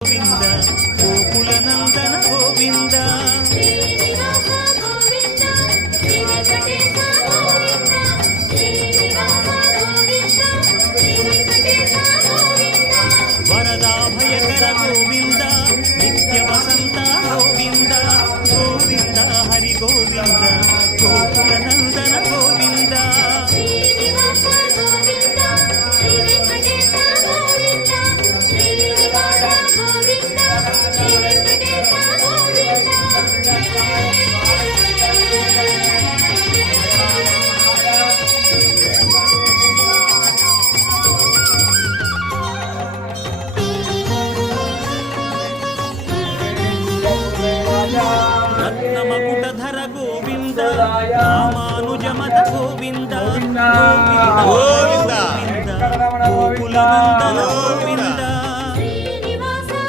Govinda గోకులనందన Govinda Srinivasa Govinda Shri Venkatesha Govinda Srinivasa Govinda Shri Venkatesha Govinda వరదాభయకర Govinda Nithya Vasantha Govinda Govinda Hari Govinda గోకులనందన Govinda Srinivasa Govinda Shri Venkatesha Govinda Srinivasa Govinda Shri Venkatesha Govinda రత్నమకుటధర Govinda రామానుజమద Govinda Govinda గోకులనందన Govinda